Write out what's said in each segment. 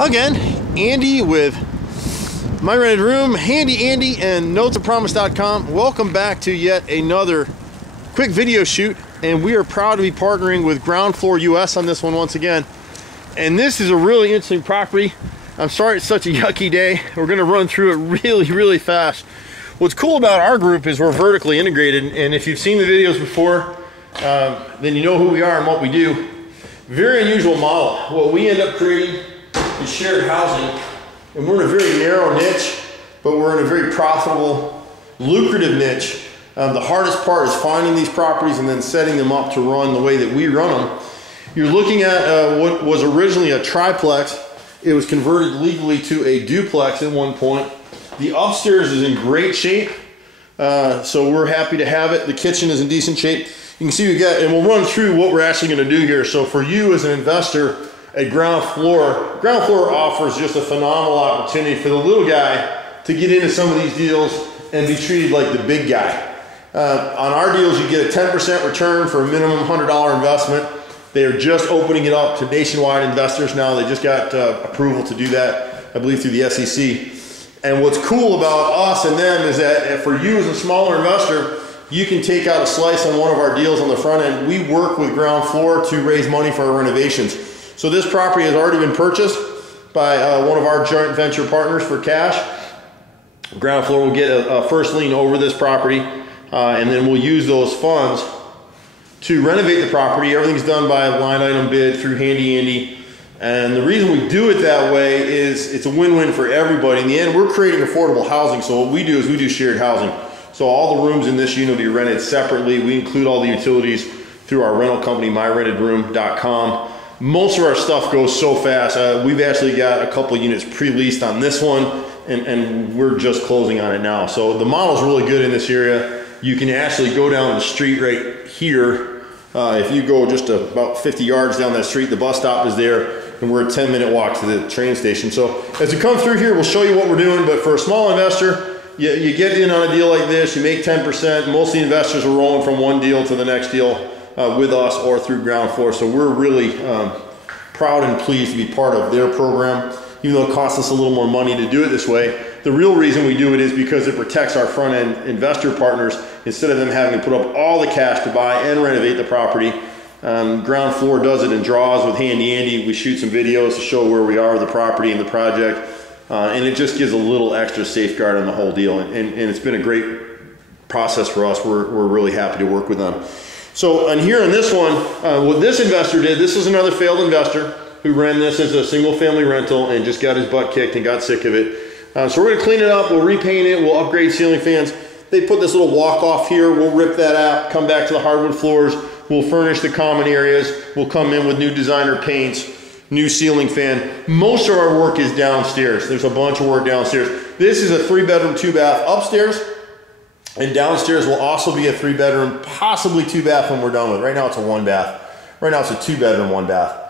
Again, Andy with My Rented Room, Handy Andy and notesofpromise.com. Welcome back to yet another quick video shoot, and we are proud to be partnering with Ground Floor US on this one once again. And this is a really interesting property. I'm sorry it's such a yucky day. We're going to run through it really fast. What's cool about our group is we're vertically integrated, and if you've seen the videos before, then you know who we are and what we do. Very unusual model. What we end up creating is shared housing, and we're in a very narrow niche, but we're in a very profitable, lucrative niche. The hardest part is finding these properties and then setting them up to run the way that we run them. You're looking at what was originally a triplex. It was converted legally to a duplex at one point. The upstairs is in great shape, so we're happy to have it. The kitchen is in decent shape. You can see we got, and we'll run through what we're actually going to do here. So for you as an investor at Ground Floor offers just a phenomenal opportunity for the little guy to get into some of these deals and be treated like the big guy. On our deals, you get a 10% return for a minimum $100 investment. They are just opening it up to nationwide investors now. They just got approval to do that, I believe, through the SEC. And what's cool about us and them is that for you as a smaller investor, you can take out a slice on one of our deals on the front end. We work with Ground Floor to raise money for our renovations. So this property has already been purchased by one of our joint venture partners for cash. Ground Floor will get a first lien over this property, and then we'll use those funds to renovate the property. Everything's done by a line item bid through Handy Andy. And the reason we do it that way is it's a win-win for everybody. In the end, we're creating affordable housing. So what we do is we do shared housing. So all the rooms in this unit will be rented separately. We include all the utilities through our rental company, myrentedroom.com. Most of our stuff goes so fast. We've actually got a couple units pre-leased on this one, and we're just closing on it now. So the model's really good in this area. You can actually go down the street right here. If you go just about 50 yards down that street, the bus stop is there, and we're a 10-minute walk to the train station. So as we come through here, we'll show you what we're doing. But for a small investor, you get in on a deal like this, you make 10%. Most of the investors are rolling from one deal to the next deal with us or through Ground Floor. So we're really proud and pleased to be part of their program. Even though it costs us a little more money to do it this way, the real reason we do it is because it protects our front-end investor partners. Instead of them having to put up all the cash to buy and renovate the property, Ground Floor does it in draws with Handy Andy. We shoot some videos to show where we are with the property and the project. And it just gives a little extra safeguard on the whole deal. And it's been a great process for us. We're really happy to work with them. So on here on this one, what this investor did, this is another failed investor who ran this as a single family rental and just got his butt kicked and got sick of it. So we're gonna clean it up, we'll repaint it, we'll upgrade ceiling fans. They put this little walk off here, we'll rip that out, come back to the hardwood floors, we'll furnish the common areas, we'll come in with new designer paints, new ceiling fan. Most of our work is downstairs. There's a bunch of work downstairs. This is a 3-bedroom, 2-bath upstairs, and downstairs will also be a 3-bedroom, possibly 2-bath when we're done with it. Right now it's a 1-bath. Right now it's a 2-bedroom, 1-bath.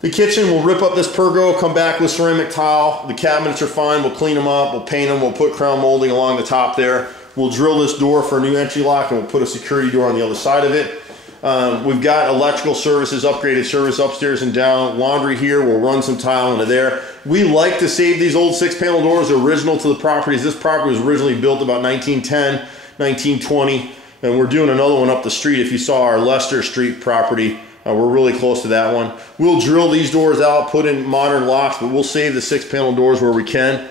The kitchen, we'll rip up this pergo, come back with ceramic tile. The cabinets are fine, we'll clean them up, we'll paint them, we'll put crown molding along the top there. We'll drill this door for a new entry lock, and we'll put a security door on the other side of it. We've got electrical services, upgraded service upstairs and down. Laundry here, we'll run some tile into there. We like to save these old 6-panel doors. They're original to the properties. This property was originally built about 1910, 1920, and we're doing another one up the street. If you saw our Leicester Street property, we're really close to that one. We'll drill these doors out, put in modern locks, but we'll save the 6-panel doors where we can.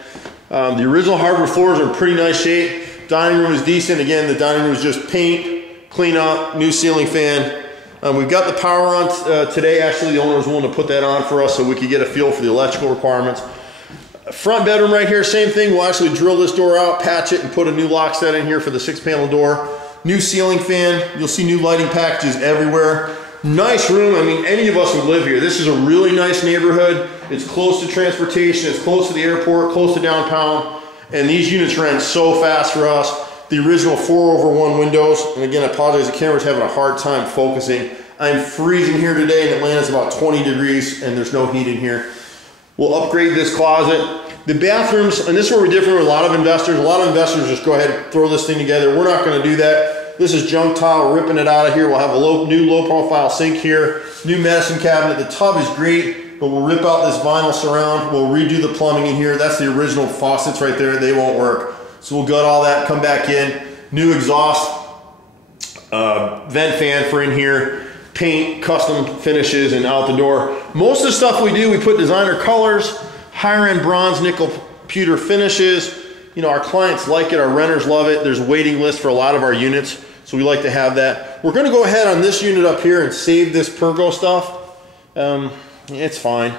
The original hardwood floors are in pretty nice shape. Dining room is decent. Again, the dining room is just paint, clean up, new ceiling fan. We've got the power on today. Actually, the owner was willing to put that on for us so we could get a feel for the electrical requirements. Front bedroom right here, same thing. We'll actually drill this door out, patch it, and put a new lock set in here for the 6-panel door. New ceiling fan. You'll see new lighting packages everywhere. Nice room. I mean, any of us would live here. This is a really nice neighborhood. It's close to transportation. It's close to the airport, close to downtown. And these units rent so fast for us. The original 4/1 windows. And again, I apologize, the camera's having a hard time focusing. I'm freezing here today in Atlanta. It's about 20 degrees and there's no heat in here. We'll upgrade this closet. The bathrooms, and this is where we're different with a lot of investors. A lot of investors just go ahead and throw this thing together. We're not gonna do that. This is junk tile, we're ripping it out of here. We'll have a new low profile sink here, new medicine cabinet. The tub is great, but we'll rip out this vinyl surround. We'll redo the plumbing in here. That's the original faucets right there. They won't work. So we'll gut all that, come back in. New exhaust, vent fan for in here, paint, custom finishes, and out the door. Most of the stuff we do, we put designer colors, higher end bronze, nickel, pewter finishes. You know, our clients like it, our renters love it. There's a waiting list for a lot of our units, so we like to have that. We're gonna go ahead on this unit up here and save this Pergo stuff. It's fine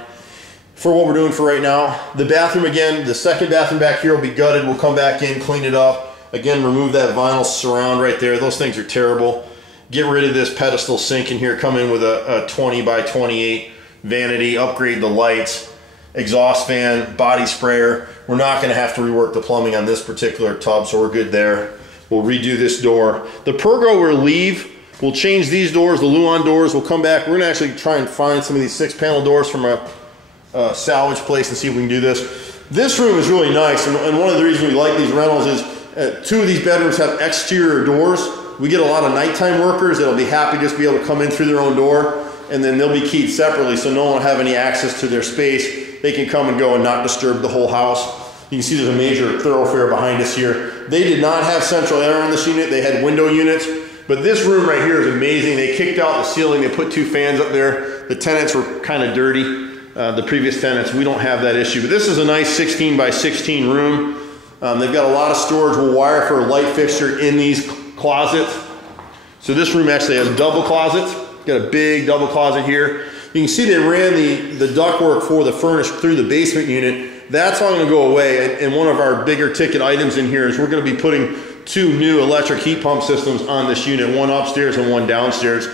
for what we're doing for right now. The bathroom, again, the second bathroom back here will be gutted. We'll come back in, clean it up. Again, remove that vinyl surround right there. Those things are terrible. Get rid of this pedestal sink in here. Come in with a 20 by 28 vanity. Upgrade the lights, exhaust fan, body sprayer. We're not going to have to rework the plumbing on this particular tub, so we're good there. We'll redo this door. The Pergo we'll leave. We'll change these doors, the Luan doors. We'll come back. We're going to actually try and find some of these 6-panel doors from a salvage place and see if we can do this. This room is really nice, and one of the reasons we like these rentals is 2 of these bedrooms have exterior doors. We get a lot of nighttime workers that'll be happy just to be able to come in through their own door, and then they'll be keyed separately so no one will have any access to their space. They can come and go and not disturb the whole house. You can see there's a major thoroughfare behind us here. They did not have central air in this unit. They had window units, but this room right here is amazing. They kicked out the ceiling. They put 2 fans up there. The tenants were kind of dirty, the previous tenants. We don't have that issue, but this is a nice 16 by 16 room. They've got a lot of storage. We'll wire for a light fixture in these closets. So this room actually has double closets. Got a big double closet here. You can see they ran the ductwork for the furnace through the basement unit. That's all going to go away. And one of our bigger ticket items in here is we're going to be putting 2 new electric heat pump systems on this unit, one upstairs and one downstairs.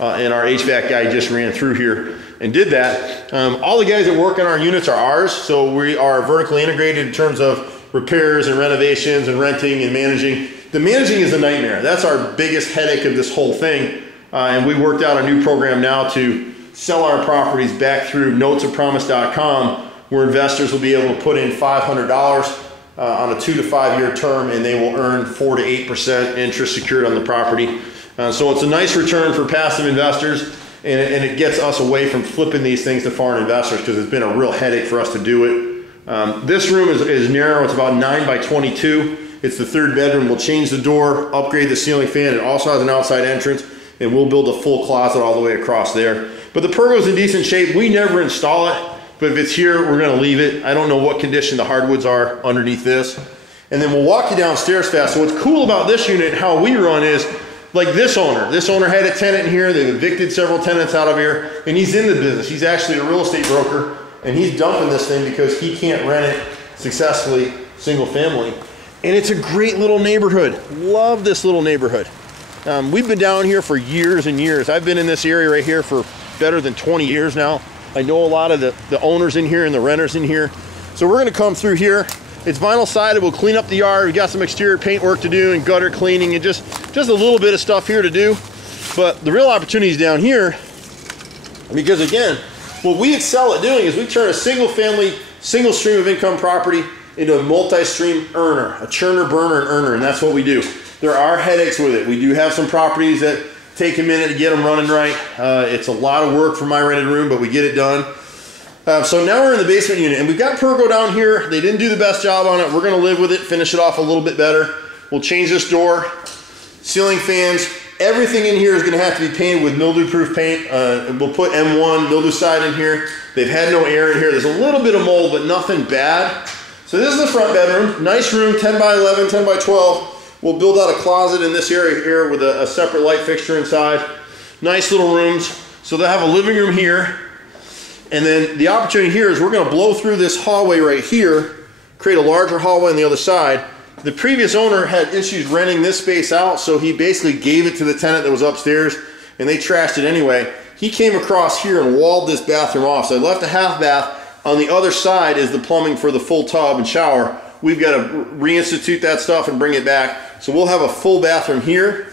And our HVAC guy just ran through here and did that. All the guys that work on our units are ours, so we are vertically integrated in terms of repairs and renovations and renting and managing. The managing is a nightmare. That's our biggest headache of this whole thing. And we worked out a new program now to sell our properties back through notesofpromise.com, where investors will be able to put in $500 on a 2 to 5 year term, and they will earn 4 to 8% interest secured on the property. So it's a nice return for passive investors, and it gets us away from flipping these things to foreign investors, because it's been a real headache for us to do it. This room is narrow. It's about 9 by 22. It's the 3rd bedroom. We'll change the door, upgrade the ceiling fan. It also has an outside entrance, and we'll build a full closet all the way across there. But the Pergo's in decent shape. We never install it, but if it's here, we're going to leave it. I don't know what condition the hardwoods are underneath this. And then we'll walk you downstairs fast. So what's cool about this unit, how we run, is like this owner. This owner had a tenant in here. They've evicted several tenants out of here, and he's in the business. He's actually a real estate broker, and he's dumping this thing because he can't rent it successfully single family. And it's a great little neighborhood. Love this little neighborhood. We've been down here for years and years. I've been in this area right here for better than 20 years now. I know a lot of the owners in here and the renters in here. So we're gonna come through here. It's vinyl sided. We'll clean up the yard. We got some exterior paint work to do and gutter cleaning and just a little bit of stuff here to do. But the real opportunity is down here, because again, what we excel at doing is we turn a single family, single stream of income property into a multi-stream earner, a churner, burner, and earner, and that's what we do. There are headaches with it. We do have some properties that take a minute to get them running right. It's a lot of work for my rented room, but we get it done. So now we're in the basement unit, and we've got Pergo down here. They didn't do the best job on it. We're gonna live with it, finish it off a little bit better. We'll change this door, ceiling fans. Everything in here is gonna have to be painted with mildew-proof paint. We'll put M1 mildew side in here. They've had no air in here. There's a little bit of mold, but nothing bad. So this is the front bedroom. Nice room, 10 by 11, 10 by 12. We'll build out a closet in this area here with a separate light fixture inside. Nice little rooms. So they'll have a living room here. And then the opportunity here is we're gonna blow through this hallway right here, create a larger hallway on the other side. The previous owner had issues renting this space out, so he basically gave it to the tenant that was upstairs, and they trashed it anyway. He came across here and walled this bathroom off. So I left a half bath. On the other side is the plumbing for the full tub and shower. We've got to reinstitute that stuff and bring it back. So we'll have a full bathroom here,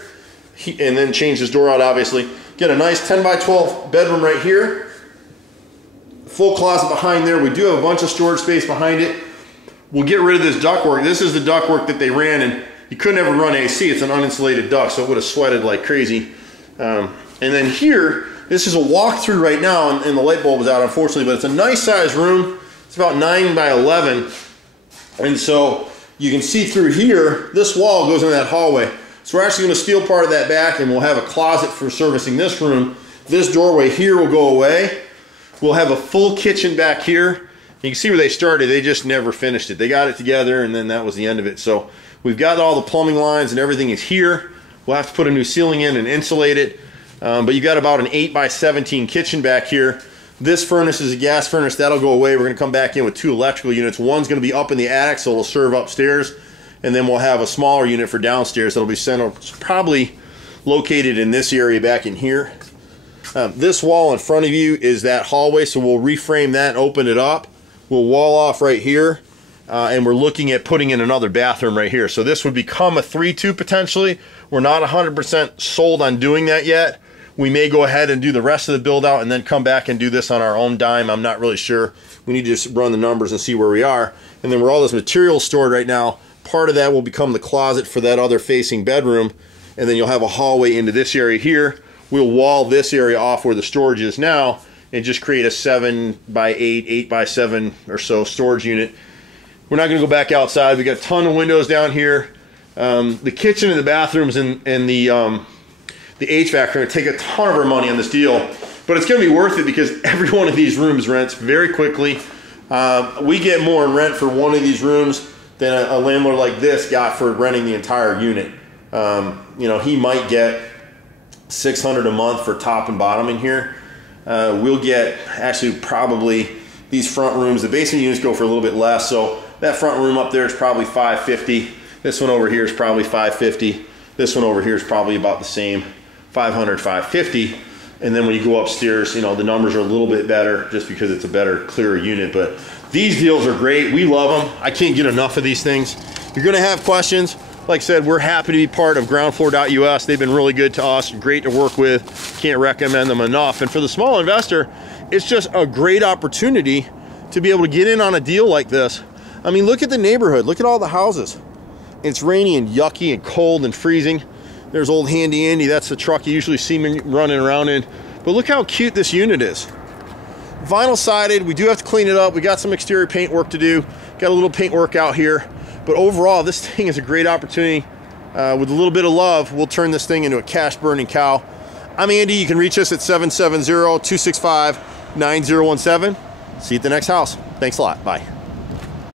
and then change this door out, obviously. Get a nice 10 by 12 bedroom right here. Full closet behind there. We do have a bunch of storage space behind it. We'll get rid of this ductwork. This is the ductwork that they ran, and you couldn't ever run AC. It's an uninsulated duct, so it would have sweated like crazy. And then here, This is a walkthrough right now, and the light bulb is out, unfortunately, but it's a nice size room. It's about 9 by 11. And so you can see through here, this wall goes into that hallway. So we're actually going to steal part of that back, and we'll have a closet for servicing this room. This doorway here will go away. We'll have a full kitchen back here. You can see where they started. They just never finished it. They got it together, and then that was the end of it. So we've got all the plumbing lines and everything is here. We'll have to put a new ceiling in and insulate it. But you've got about an 8 by 17 kitchen back here. This furnace is a gas furnace. That'll go away. We're going to come back in with 2 electrical units. One's going to be up in the attic, so it'll serve upstairs. And then we'll have a smaller unit for downstairs that'll be probably located in this area back in here. This wall in front of you is that hallway, so we'll reframe that, open it up. We'll wall off right here. And we're looking at putting in another bathroom right here. So this would become a 3-2 potentially. We're not 100% sold on doing that yet. We may go ahead and do the rest of the build out and then come back and do this on our own dime. I'm not really sure. We need to just run the numbers and see where we are. And then where all this material is stored right now, part of that will become the closet for that other facing bedroom. And then you'll have a hallway into this area here. We'll wall this area off where the storage is now and just create a 7 by 8, 8 by 7 or so storage unit. We're not going to go back outside. We got a ton of windows down here. The kitchen and the bathrooms and the HVAC are going to take a ton of our money on this deal, but it's going to be worth it because every one of these rooms rents very quickly. We get more in rent for one of these rooms than a landlord like this got for renting the entire unit. You know, he might get $600 a month for top and bottom in here. We'll get actually probably these front rooms. The basement units go for a little bit less, so that front room up there is probably $550. This one over here is probably $550. This one over here is probably about the same, $500, $550. And then when you go upstairs, you know, the numbers are a little bit better just because it's a better, clearer unit. But these deals are great. We love them. I can't get enough of these things. You're going to have questions. Like I said, we're happy to be part of groundfloor.us. They've been really good to us, great to work with. Can't recommend them enough. And for the small investor, it's just a great opportunity to be able to get in on a deal like this. I mean, look at the neighborhood. Look at all the houses. It's rainy and yucky and cold and freezing. There's old Handy Andy. That's the truck you usually see me running around in. But look how cute this unit is. Vinyl sided. We do have to clean it up. We got some exterior paint work to do. Got a little paint work out here. But overall, this thing is a great opportunity. With a little bit of love, we'll turn this thing into a cash burning cow. I'm Andy. You can reach us at 770-265-9017. See you at the next house. Thanks a lot. Bye.